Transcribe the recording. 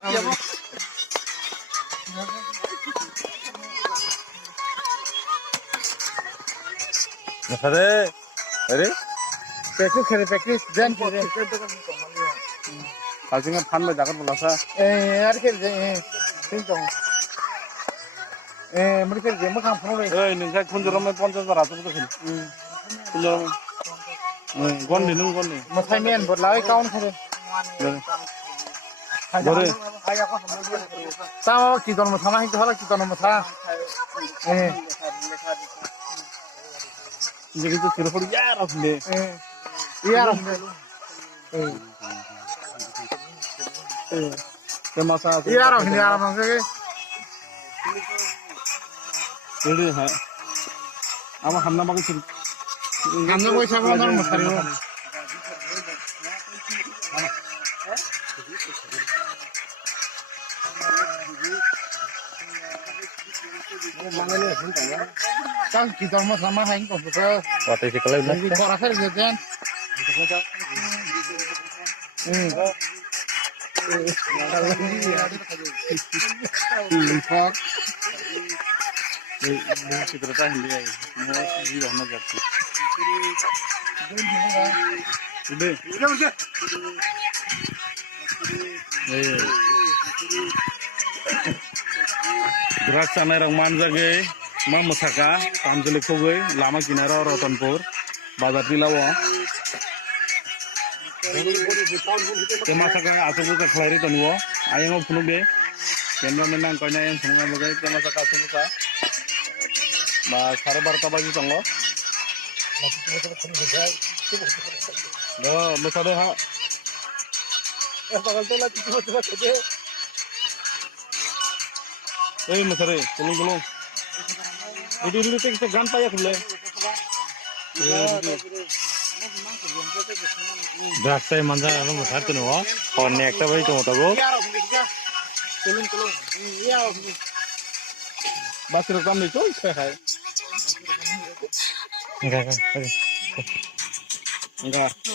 Hare, hare. Practice kare practice then kare. Kasihnya pan me jagat bola sa. Yaar kare sing tong. Mari kare jemma kam phone Eh, ningkai kunjoro me 50 ratu to khil. Kunjoro me. Gonni nung gonni. Masai men bot lai kaun kare. Gore. Sama ki don masama hi thola ki don masa. Jadi itu kira kira ya rasle. Yaar. Kemasa. Yaar mangke. Jadi ha. Ama hamna bagi sih. Hamna bagi siapa orang masari. Kan kita mau sama hang kok betul. Waktu itu kalau Lagi kok akhir gitu kan. Limpak. Ini cerita hindi ay. Ini zero na jati. Udah. Gerak sana orang manja ge, mang masaka, tamjeli koge, lama kinara Ratanpur, bazar dilawa. Kemasaka asubu ka khlari tanwo, ayang phunu be, kendra menang koina ayang phunu bagai kemasaka asubu ka. Ba sare barta bagi tango. No, mesade ha. Bakal tola cuma saja. Eh, mesare, tolong. Ini kita ganti ya kule. Dasar manja anu mesar tu nuwa. Phone ekta bhai tu mota go. Tolong. Iya. Bas rakam ni tu ispe hai. Enggak.